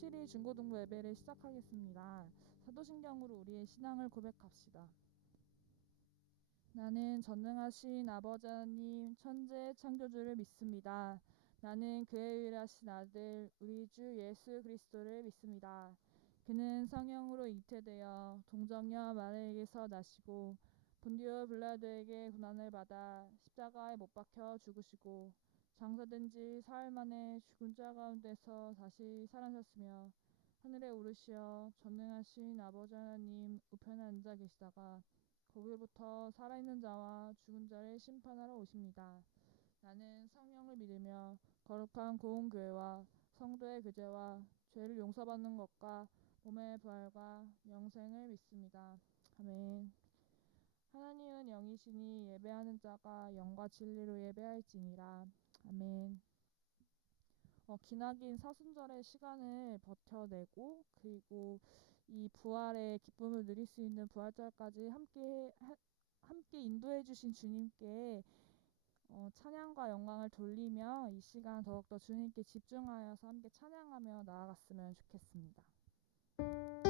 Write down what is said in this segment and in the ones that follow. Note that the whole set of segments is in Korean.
7일 중고등부 예배를 시작하겠습니다. 사도신경으로 우리의 신앙을 고백합시다. 나는 전능하신 아버지 하나님 천재 창조주를 믿습니다. 나는 그의 유일하신 아들 우리 주 예수 그리스도를 믿습니다. 그는 성령으로 잉태되어 동정녀 마리아에게서 나시고 본디오 빌라도에게 고난을 받아 십자가에 못 박혀 죽으시고 장사된 지 사흘 만에 죽은 자 가운데서 다시 살아나셨으며 하늘에 오르시어 전능하신 아버지 하나님 우편에 앉아 계시다가 거기로부터 살아있는 자와 죽은 자를 심판하러 오십니다. 나는 성령을 믿으며 거룩한 고운교회와 성도의 교제와 죄를 용서받는 것과 몸의 부활과 영생을 믿습니다. 아멘. 하나님은 영이시니 예배하는 자가 영과 진리로 예배할지니라. 아멘. 기나긴 사순절의 시간을 버텨내고 그리고 이 부활의 기쁨을 누릴 수 있는 부활절까지 함께 인도해 주신 주님께 찬양과 영광을 돌리며 이 시간 더욱더 주님께 집중하여서 함께 찬양하며 나아갔으면 좋겠습니다. 모든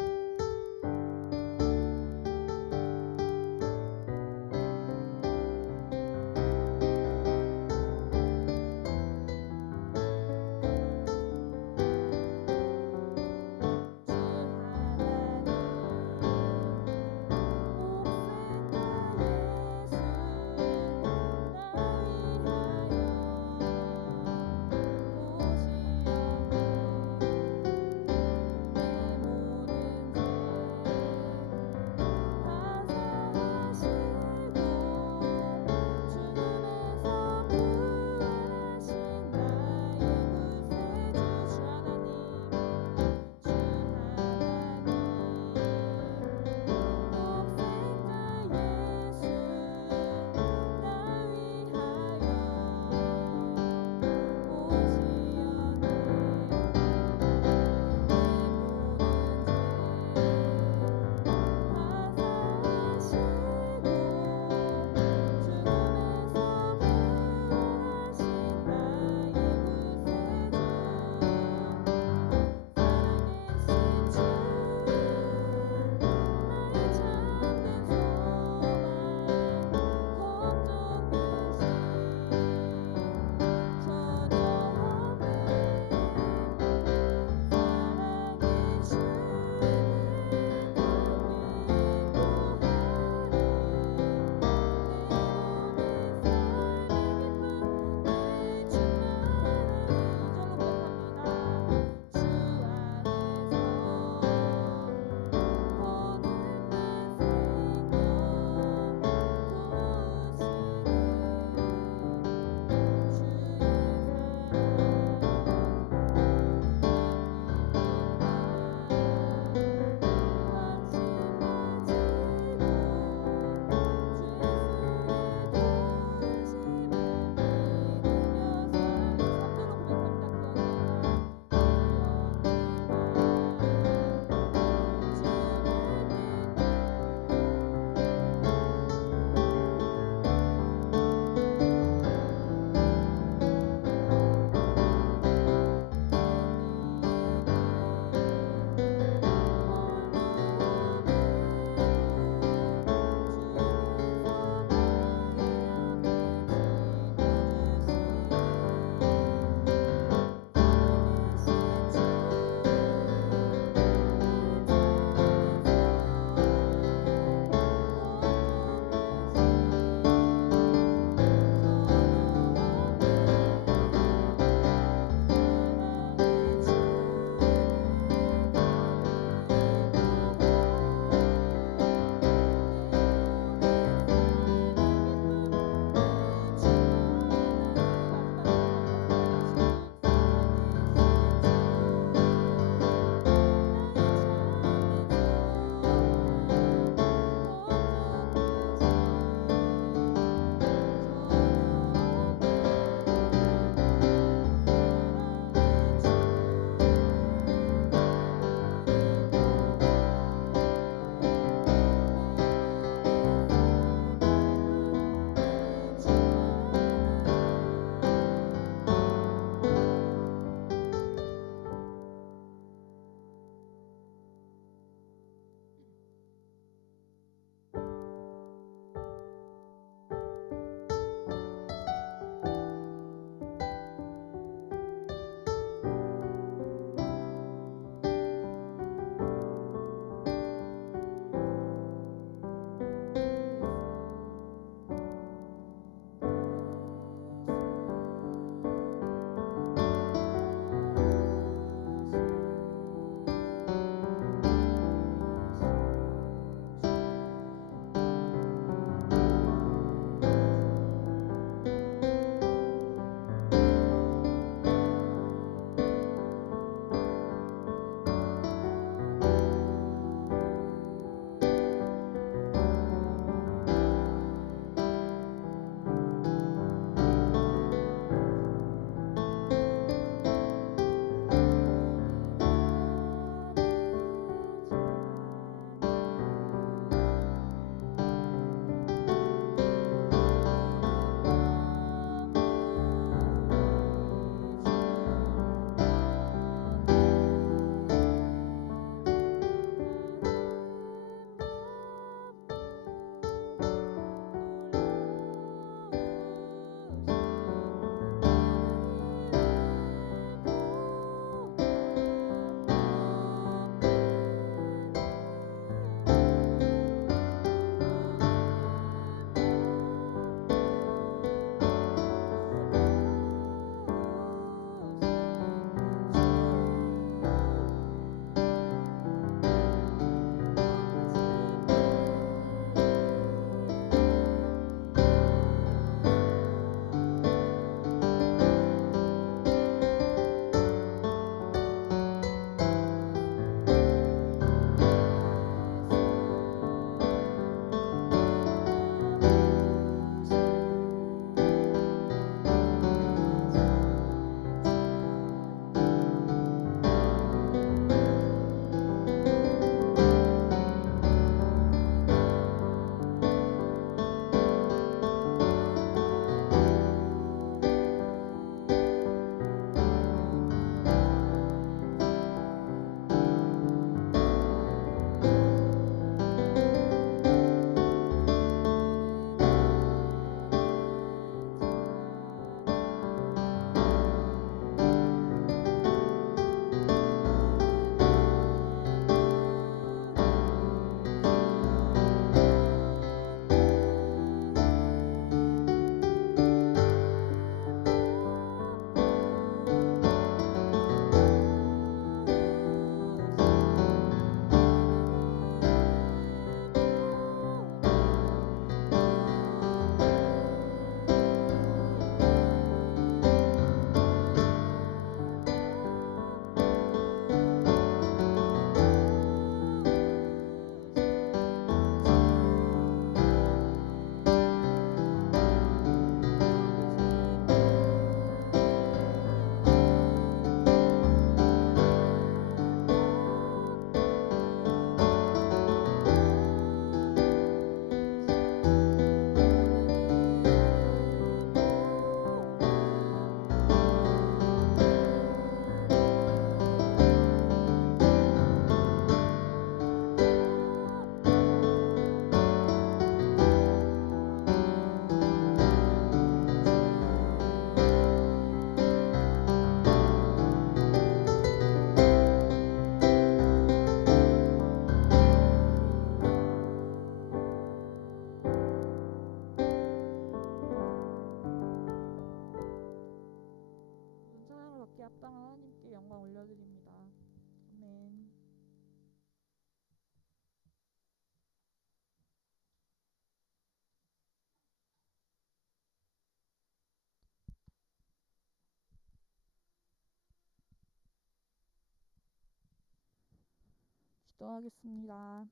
기도하겠습니다.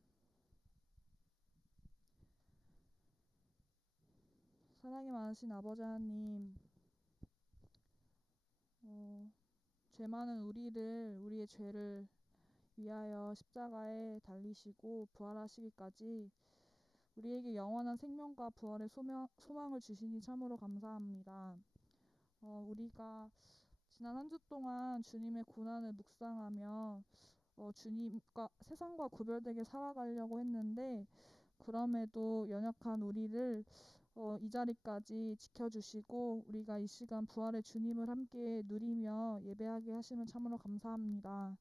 사랑이 많으신 아버지 하나님, 죄 많은 우리의 죄를 위하여 십자가에 달리시고 부활하시기까지 우리에게 영원한 생명과 부활의 소망을 주시니 참으로 감사합니다. 우리가 지난 한 주 동안 주님의 고난을 묵상하며 주님과 세상과 구별되게 살아가려고 했는데, 그럼에도 연약한 우리를 이 자리까지 지켜주시고 우리가 이 시간 부활의 주님을 함께 누리며 예배하게 하심을 참으로 감사합니다.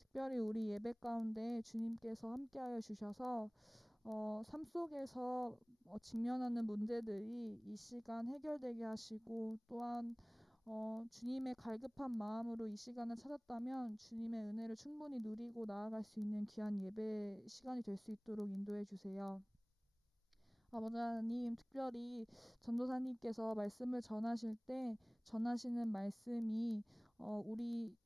특별히 우리 예배 가운데 주님께서 함께하여 주셔서 삶 속에서 직면하는 문제들이 이 시간 해결되게 하시고, 또한 주님의 갈급한 마음으로 이 시간을 찾았다면 주님의 은혜를 충분히 누리고 나아갈 수 있는 귀한 예배 시간이 될 수 있도록 인도해 주세요. 아버지 하나님, 특별히 전도사님께서 말씀을 전하실 때 전하시는 말씀이 우리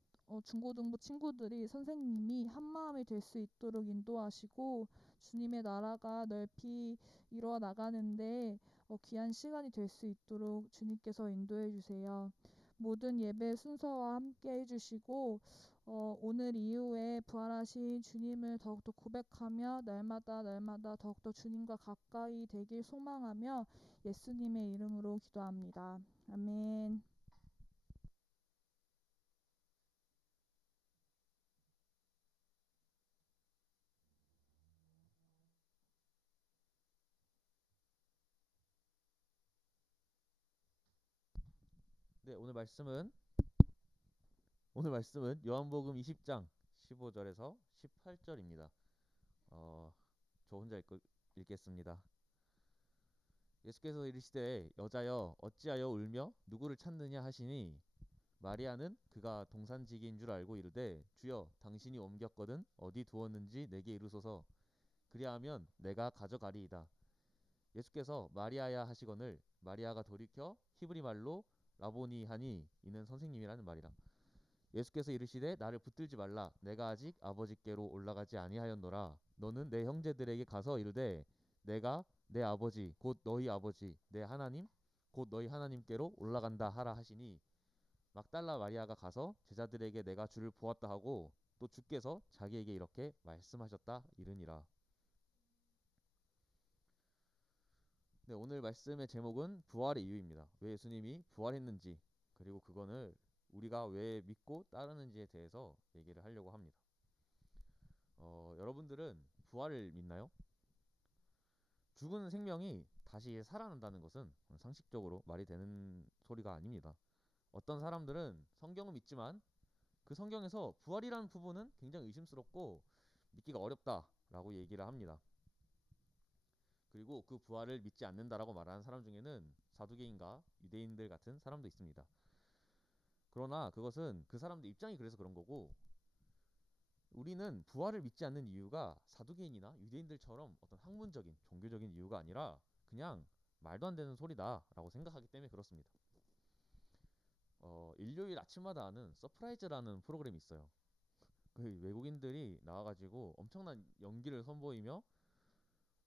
중고등부 친구들이 선생님이 한마음이 될 수 있도록 인도하시고 주님의 나라가 넓히 이루어 나가는데 귀한 시간이 될 수 있도록 주님께서 인도해 주세요. 모든 예배 순서와 함께 해주시고 오늘 이후에 부활하신 주님을 더욱더 고백하며 날마다 더욱더 주님과 가까이 되길 소망하며 예수님의 이름으로 기도합니다. 아멘. 네, 오늘 말씀은 요한복음 20장 15절에서 18절입니다. 저 혼자 읽겠습니다. 예수께서 이르시되 여자여 어찌하여 울며 누구를 찾느냐 하시니 마리아는 그가 동산지기인 줄 알고 이르되 주여 당신이 옮겼거든 어디 두었는지 내게 이르소서 그리하면 내가 가져가리이다. 예수께서 마리아야 하시거늘 마리아가 돌이켜 히브리 말로 라보니 하니 이는 선생님이라는 말이라. 예수께서 이르시되 나를 붙들지 말라 내가 아직 아버지께로 올라가지 아니하였노라. 너는 내 형제들에게 가서 이르되 내가 내 아버지 곧 너희 아버지 내 하나님 곧 너희 하나님께로 올라간다 하라 하시니 막달라 마리아가 가서 제자들에게 내가 주를 보았다 하고 또 주께서 자기에게 이렇게 말씀하셨다 이르니라. 네, 오늘 말씀의 제목은 부활의 이유입니다. 왜 예수님이 부활했는지, 그리고 그거를 우리가 왜 믿고 따르는지에 대해서 얘기를 하려고 합니다. 여러분들은 부활을 믿나요? 죽은 생명이 다시 살아난다는 것은 상식적으로 말이 되는 소리가 아닙니다. 어떤 사람들은 성경을 믿지만 그 성경에서 부활이라는 부분은 굉장히 의심스럽고 믿기가 어렵다라고 얘기를 합니다. 그리고 그 부활을 믿지 않는다라고 말하는 사람 중에는 사두개인과 유대인들 같은 사람도 있습니다. 그러나 그것은 그 사람들 입장이 그래서 그런 거고, 우리는 부활을 믿지 않는 이유가 사두개인이나 유대인들처럼 어떤 학문적인 종교적인 이유가 아니라 그냥 말도 안 되는 소리다라고 생각하기 때문에 그렇습니다. 일요일 아침마다 하는 서프라이즈라는 프로그램이 있어요. 그 외국인들이 나와가지고 엄청난 연기를 선보이며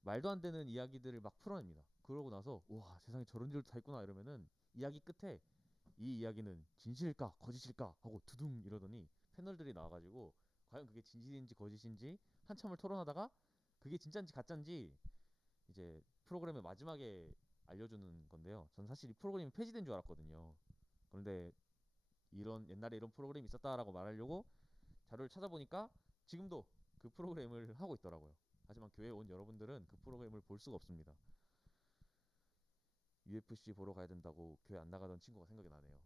말도 안 되는 이야기들을 막 풀어냅니다. 그러고 나서 와 세상에 저런 일도 다 있구나 이러면은 이야기 끝에 이 이야기는 진실일까 거짓일까 하고 두둥 이러더니 패널들이 나와가지고 과연 그게 진실인지 거짓인지 한참을 토론하다가 그게 진짜인지 가짜인지 이제 프로그램의 마지막에 알려주는 건데요. 전 사실 이 프로그램이 폐지된 줄 알았거든요. 그런데 옛날에 이런 프로그램이 있었다라고 말하려고 자료를 찾아보니까 지금도 그 프로그램을 하고 있더라고요. 하지만 교회에 온 여러분들은 그 프로그램을 볼 수가 없습니다. UFC 보러 가야 된다고 교회 안 나가던 친구가 생각이 나네요.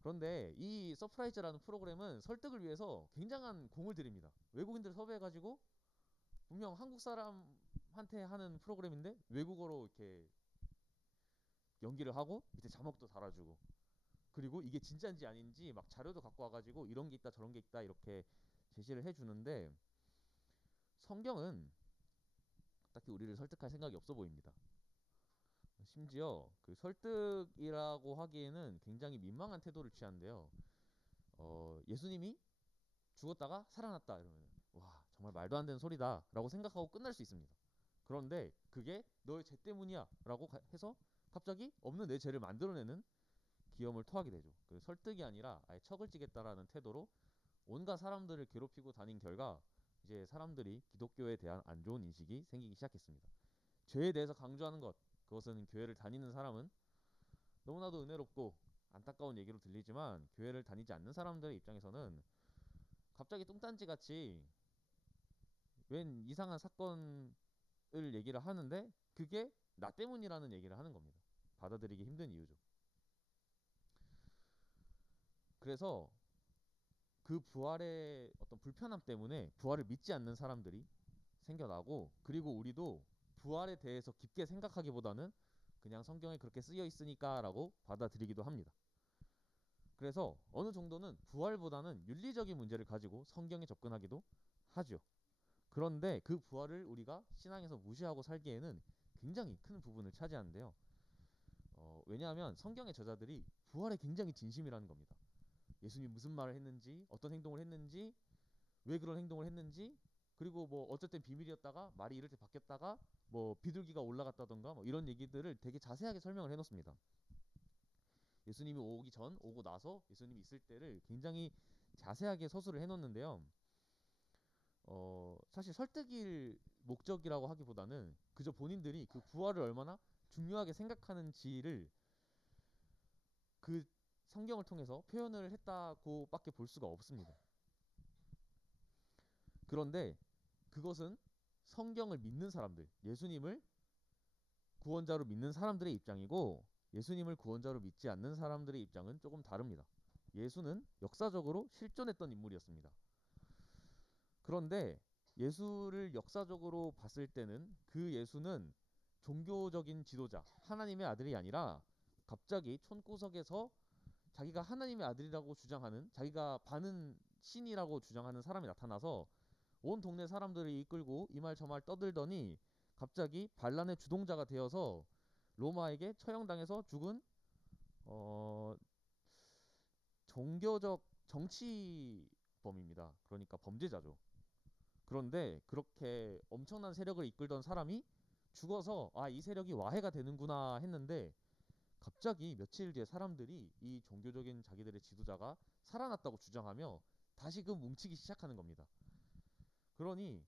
그런데 이 서프라이즈라는 프로그램은 설득을 위해서 굉장한 공을 들입니다. 외국인들 섭외해가지고 분명 한국 사람한테 하는 프로그램인데 외국어로 이렇게 연기를 하고 밑에 자막도 달아주고, 그리고 이게 진짜인지 아닌지 막 자료도 갖고 와가지고 이런 게 있다 저런 게 있다 이렇게 제시를 해주는데, 성경은 딱히 우리를 설득할 생각이 없어 보입니다. 심지어 그 설득이라고 하기에는 굉장히 민망한 태도를 취한대요. 예수님이 죽었다가 살아났다 이러면 와 정말 말도 안 되는 소리다라고 생각하고 끝날 수 있습니다. 그런데 그게 너의 죄 때문이야라고 해서 갑자기 없는 내 죄를 만들어내는 기염을 토하게 되죠. 그 설득이 아니라 아예 척을 찌겠다라는 태도로 온갖 사람들을 괴롭히고 다닌 결과 이제 사람들이 기독교에 대한 안 좋은 인식이 생기기 시작했습니다. 죄에 대해서 강조하는 것, 그것은 교회를 다니는 사람은 너무나도 은혜롭고 안타까운 얘기로 들리지만 교회를 다니지 않는 사람들의 입장에서는 갑자기 뚱딴지 같이 웬 이상한 사건을 얘기를 하는데 그게 나 때문이라는 얘기를 하는 겁니다. 받아들이기 힘든 이유죠. 그래서 그 부활의 어떤 불편함 때문에 부활을 믿지 않는 사람들이 생겨나고, 그리고 우리도 부활에 대해서 깊게 생각하기보다는 그냥 성경에 그렇게 쓰여 있으니까라고 받아들이기도 합니다. 그래서 어느 정도는 부활보다는 윤리적인 문제를 가지고 성경에 접근하기도 하죠. 그런데 그 부활을 우리가 신앙에서 무시하고 살기에는 굉장히 큰 부분을 차지하는데요. 왜냐하면 성경의 저자들이 부활에 굉장히 진심이라는 겁니다. 예수님이 무슨 말을 했는지, 어떤 행동을 했는지, 왜 그런 행동을 했는지, 그리고 뭐 어쨌든 비밀이었다가 말이 이럴 때 바뀌었다가 뭐 비둘기가 올라갔다던가 뭐 이런 얘기들을 되게 자세하게 설명을 해놓습니다. 예수님이 오기 전, 오고 나서, 예수님이 있을 때를 굉장히 자세하게 서술을 해놓는데요. 사실 설득일 목적이라고 하기보다는 그저 본인들이 그 부활을 얼마나 중요하게 생각하는지를 그 성경을 통해서 표현을 했다고밖에 볼 수가 없습니다. 그런데 그것은 성경을 믿는 사람들, 예수님을 구원자로 믿는 사람들의 입장이고, 예수님을 구원자로 믿지 않는 사람들의 입장은 조금 다릅니다. 예수는 역사적으로 실존했던 인물이었습니다. 그런데 예수를 역사적으로 봤을 때는 그 예수는 종교적인 지도자, 하나님의 아들이 아니라 갑자기 촌구석에서 자기가 하나님의 아들이라고 주장하는, 자기가 반은 신이라고 주장하는 사람이 나타나서 온 동네 사람들을 이끌고 이 말 저 말 떠들더니 갑자기 반란의 주동자가 되어서 로마에게 처형당해서 죽은 어, 종교적 정치범입니다. 그러니까 범죄자죠. 그런데 그렇게 엄청난 세력을 이끌던 사람이 죽어서 아, 이 세력이 와해가 되는구나 했는데 갑자기 며칠 뒤에 사람들이 이 종교적인 자기들의 지도자가 살아났다고 주장하며 다시금 뭉치기 시작하는 겁니다. 그러니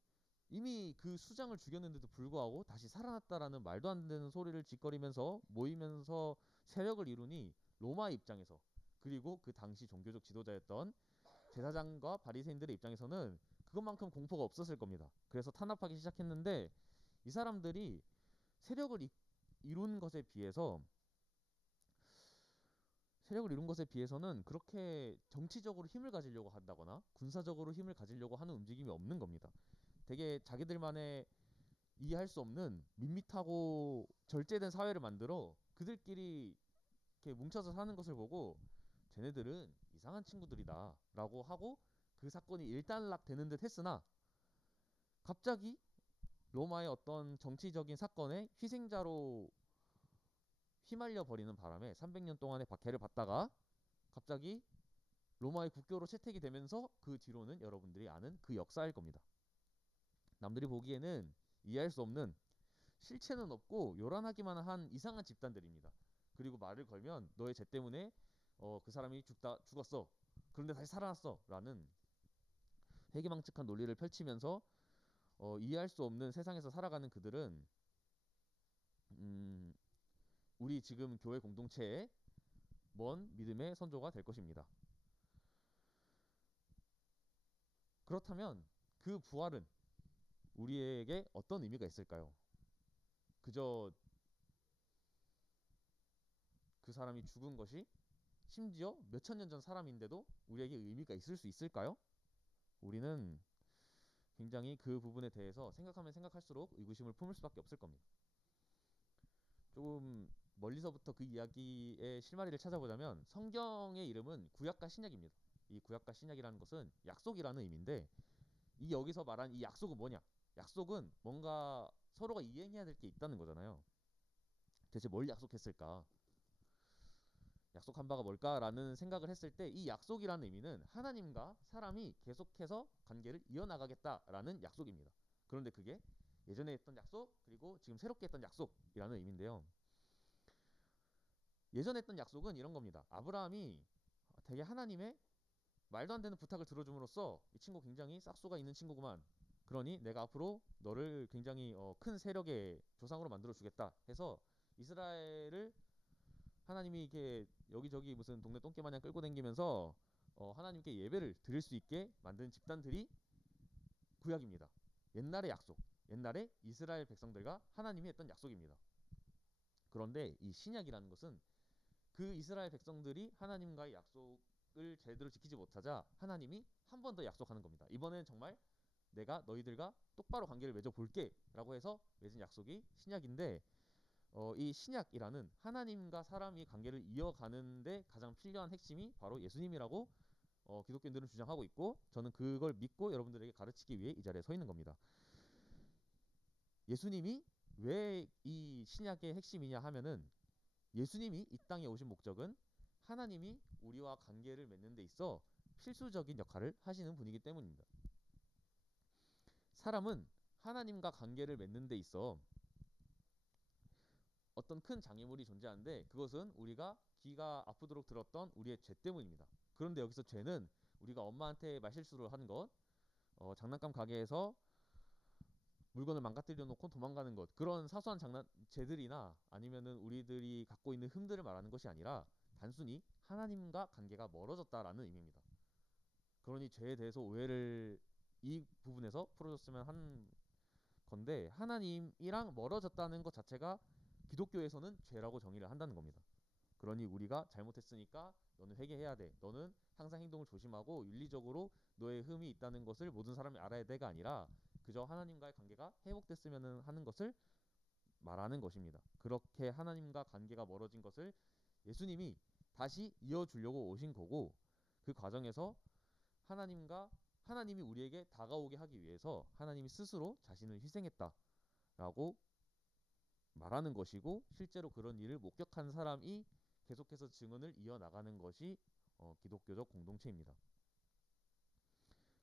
이미 그 수장을 죽였는데도 불구하고 다시 살아났다라는 말도 안 되는 소리를 짓거리면서 모이면서 세력을 이루니 로마 입장에서, 그리고 그 당시 종교적 지도자였던 제사장과 바리새인들의 입장에서는 그것만큼 공포가 없었을 겁니다. 그래서 탄압하기 시작했는데 이 사람들이 세력을 이룬 것에 비해서 는 그렇게 정치적으로 힘을 가지려고 한다거나 군사적으로 힘을 가지려고 하는 움직임이 없는 겁니다. 되게 자기들만의 이해할 수 없는 밋밋하고 절제된 사회를 만들어 그들끼리 이렇게 뭉쳐서 사는 것을 보고 쟤네들은 이상한 친구들이다 라고 하고 그 사건이 일단락 되는 듯 했으나 갑자기 로마의 어떤 정치적인 사건의 희생자로 휘말려 버리는 바람에 300년 동안의 박해를 받다가 갑자기 로마의 국교로 채택이 되면서 그 뒤로는 여러분들이 아는 그 역사일 겁니다. 남들이 보기에는 이해할 수 없는, 실체는 없고 요란하기만 한 이상한 집단들입니다. 그리고 말을 걸면 너의 죄 때문에 그 사람이 죽었어. 그런데 다시 살아났어. 라는 회기망측한 논리를 펼치면서 이해할 수 없는 세상에서 살아가는 그들은 우리 지금 교회 공동체의 먼 믿음의 선조가 될 것입니다. 그렇다면 그 부활은 우리에게 어떤 의미가 있을까요? 그저 그 사람이 죽은 것이 심지어 몇천 년 전 사람인데도 우리에게 의미가 있을 수 있을까요? 우리는 굉장히 그 부분에 대해서 생각하면 생각할수록 의구심을 품을 수밖에 없을 겁니다. 조금 멀리서부터 그 이야기의 실마리를 찾아보자면 성경의 이름은 구약과 신약입니다. 이 구약과 신약이라는 것은 약속이라는 의미인데 이 여기서 말한 이 약속은 뭐냐? 약속은 뭔가 서로가 이행해야 될 게 있다는 거잖아요. 대체 뭘 약속했을까? 약속한 바가 뭘까라는 생각을 했을 때 이 약속이라는 의미는 하나님과 사람이 계속해서 관계를 이어나가겠다라는 약속입니다. 그런데 그게 예전에 했던 약속 그리고 지금 새롭게 했던 약속이라는 의미인데요. 예전에 했던 약속은 이런 겁니다. 아브라함이 되게 하나님의 말도 안 되는 부탁을 들어줌으로써 이 친구 굉장히 싹수가 있는 친구구만. 그러니 내가 앞으로 너를 굉장히 큰 세력의 조상으로 만들어 주겠다 해서 이스라엘을 하나님이 이렇게 여기저기 무슨 동네 똥개 마냥 끌고 다니면서 하나님께 예배를 드릴 수 있게 만든 집단들이 구약입니다. 옛날의 약속, 옛날에 이스라엘 백성들과 하나님이 했던 약속입니다. 그런데 이 신약이라는 것은 그 이스라엘 백성들이 하나님과의 약속을 제대로 지키지 못하자 하나님이 한 번 더 약속하는 겁니다. 이번엔 정말 내가 너희들과 똑바로 관계를 맺어 볼게 라고 해서 맺은 약속이 신약인데 이 신약이라는 하나님과 사람이 관계를 이어가는데 가장 필요한 핵심이 바로 예수님이라고 기독교인들은 주장하고 있고 저는 그걸 믿고 여러분들에게 가르치기 위해 이 자리에 서 있는 겁니다. 예수님이 왜 이 신약의 핵심이냐 하면은 예수님이 이 땅에 오신 목적은 하나님이 우리와 관계를 맺는 데 있어 필수적인 역할을 하시는 분이기 때문입니다. 사람은 하나님과 관계를 맺는 데 있어 어떤 큰 장애물이 존재하는데 그것은 우리가 귀가 아프도록 들었던 우리의 죄 때문입니다. 그런데 여기서 죄는 우리가 엄마한테 말실수를 하는 것, 장난감 가게에서 물건을 망가뜨려 놓고 도망가는 것 그런 사소한 죄들이나 아니면은 우리들이 갖고 있는 흠들을 말하는 것이 아니라 단순히 하나님과 관계가 멀어졌다라는 의미입니다. 그러니 죄에 대해서 오해를 이 부분에서 풀어줬으면 하는 건데 하나님이랑 멀어졌다는 것 자체가 기독교에서는 죄라고 정의를 한다는 겁니다. 그러니 우리가 잘못했으니까 너는 회개해야 돼. 너는 항상 행동을 조심하고 윤리적으로 너의 흠이 있다는 것을 모든 사람이 알아야 돼가 아니라 그저 하나님과의 관계가 회복됐으면 하는 것을 말하는 것입니다. 그렇게 하나님과 관계가 멀어진 것을 예수님이 다시 이어주려고 오신 거고 그 과정에서 하나님이 우리에게 다가오게 하기 위해서 하나님이 스스로 자신을 희생했다라고 말하는 것이고 실제로 그런 일을 목격한 사람이 계속해서 증언을 이어나가는 것이 기독교적 공동체입니다.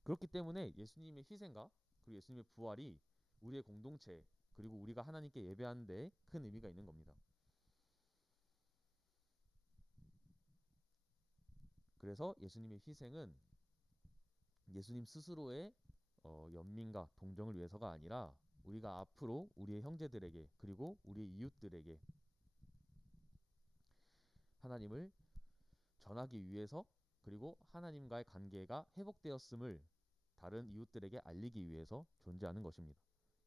그렇기 때문에 예수님의 희생과 그리고 예수님의 부활이 우리의 공동체 그리고 우리가 하나님께 예배하는 데 큰 의미가 있는 겁니다. 그래서 예수님의 희생은 예수님 스스로의 연민과 동정을 위해서가 아니라 우리가 앞으로 우리의 형제들에게 그리고 우리의 이웃들에게 하나님을 전하기 위해서 그리고 하나님과의 관계가 회복되었음을 다른 이웃들에게 알리기 위해서 존재하는 것입니다.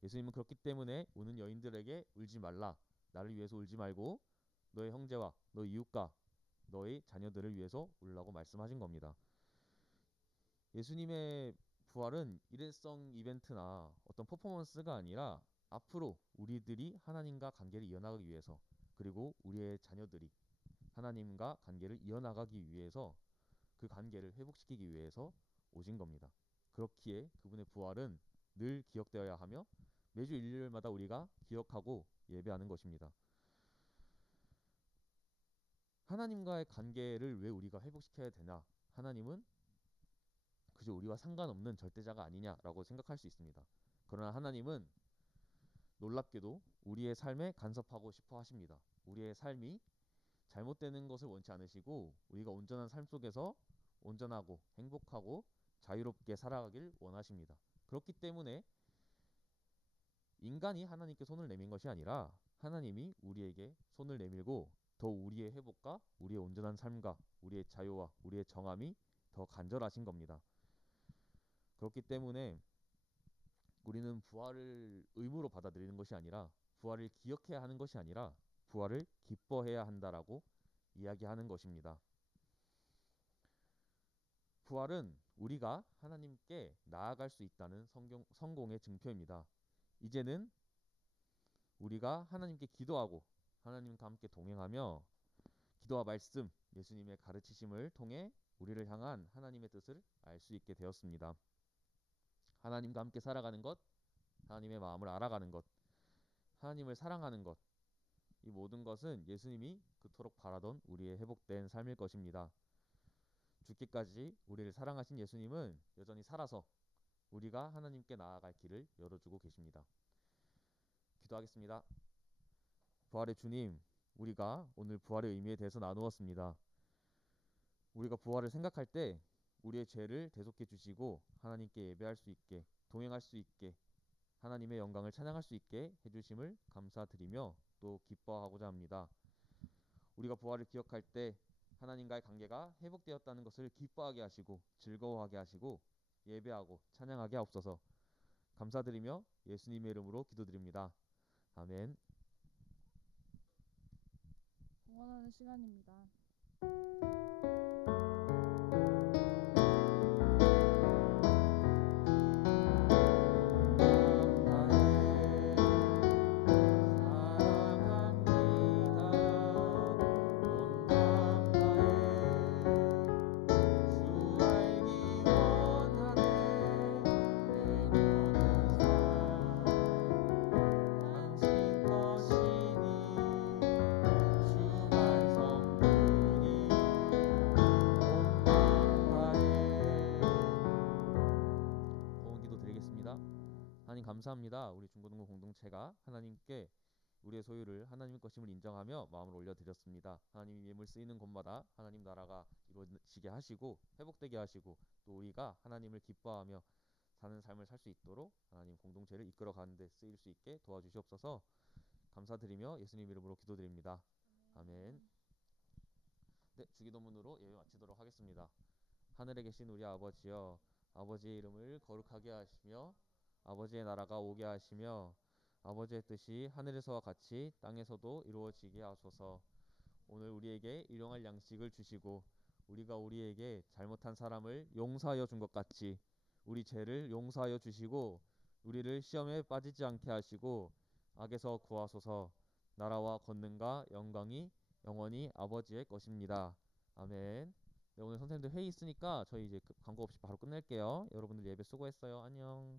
예수님은 그렇기 때문에 우는 여인들에게 울지 말라. 나를 위해서 울지 말고 너의 형제와 너의 이웃과 너의 자녀들을 위해서 울라고 말씀하신 겁니다. 예수님의 부활은 일회성 이벤트나 어떤 퍼포먼스가 아니라 앞으로 우리들이 하나님과 관계를 이어나가기 위해서 그리고 우리의 자녀들이 하나님과 관계를 이어나가기 위해서 그 관계를 회복시키기 위해서 오신 겁니다. 그렇기에 그분의 부활은 늘 기억되어야 하며 매주 일요일마다 우리가 기억하고 예배하는 것입니다. 하나님과의 관계를 왜 우리가 회복시켜야 되나? 하나님은 그저 우리와 상관없는 절대자가 아니냐라고 생각할 수 있습니다. 그러나 하나님은 놀랍게도 우리의 삶에 간섭하고 싶어 하십니다. 우리의 삶이 잘못되는 것을 원치 않으시고 우리가 온전한 삶 속에서 온전하고 행복하고 자유롭게 살아가길 원하십니다. 그렇기 때문에 인간이 하나님께 손을 내민 것이 아니라 하나님이 우리에게 손을 내밀고 더 우리의 회복과 우리의 온전한 삶과 우리의 자유와 우리의 정함이 더 간절하신 겁니다. 그렇기 때문에 우리는 부활을 의무로 받아들이는 것이 아니라 부활을 기억해야 하는 것이 아니라 부활을 기뻐해야 한다라고 이야기하는 것입니다. 부활은 우리가 하나님께 나아갈 수 있다는 성공의 증표입니다. 이제는 우리가 하나님께 기도하고 하나님과 함께 동행하며 기도와 말씀, 예수님의 가르치심을 통해 우리를 향한 하나님의 뜻을 알 수 있게 되었습니다. 하나님과 함께 살아가는 것, 하나님의 마음을 알아가는 것, 하나님을 사랑하는 것, 이 모든 것은 예수님이 그토록 바라던 우리의 회복된 삶일 것입니다. 죽기까지 우리를 사랑하신 예수님은 여전히 살아서 우리가 하나님께 나아갈 길을 열어주고 계십니다. 기도하겠습니다. 부활의 주님, 우리가 오늘 부활의 의미에 대해서 나누었습니다. 우리가 부활을 생각할 때 우리의 죄를 대속해 주시고 하나님께 예배할 수 있게, 동행할 수 있게, 하나님의 영광을 찬양할 수 있게 해주심을 감사드리며 또 기뻐하고자 합니다. 우리가 부활을 기억할 때 하나님과의 관계가 회복되었다는 것을 기뻐하게 하시고 즐거워하게 하시고 예배하고 찬양하게 하옵소서. 감사드리며 예수님의 이름으로 기도드립니다. 아멘. 응원하는 시간입니다. 하나님 감사합니다. 우리 중고등부 공동체가 하나님께 우리의 소유를 하나님 것임을 인정하며 마음을 올려드렸습니다. 하나님 예물 쓰이는 곳마다 하나님 나라가 이루어지게 하시고 회복되게 하시고 또 우리가 하나님을 기뻐하며 사는 삶을 살 수 있도록 하나님 공동체를 이끌어 가는 데 쓰일 수 있게 도와주시옵소서. 감사드리며 예수님 이름으로 기도드립니다. 아멘. 네, 주기도문으로 예배 마치도록 하겠습니다. 하늘에 계신 우리 아버지여, 아버지의 이름을 거룩하게 하시며 아버지의 나라가 오게 하시며 아버지의 뜻이 하늘에서와 같이 땅에서도 이루어지게 하소서. 오늘 우리에게 일용할 양식을 주시고 우리가 우리에게 잘못한 사람을 용서하여 준 것 같이 우리 죄를 용서하여 주시고 우리를 시험에 빠지지 않게 하시고 악에서 구하소서. 나라와 권능과 영광이 영원히 아버지의 것입니다. 아멘. 네, 오늘 선생님들 회의 있으니까 저희 이제 광고 없이 바로 끝낼게요. 여러분들 예배 수고했어요. 안녕.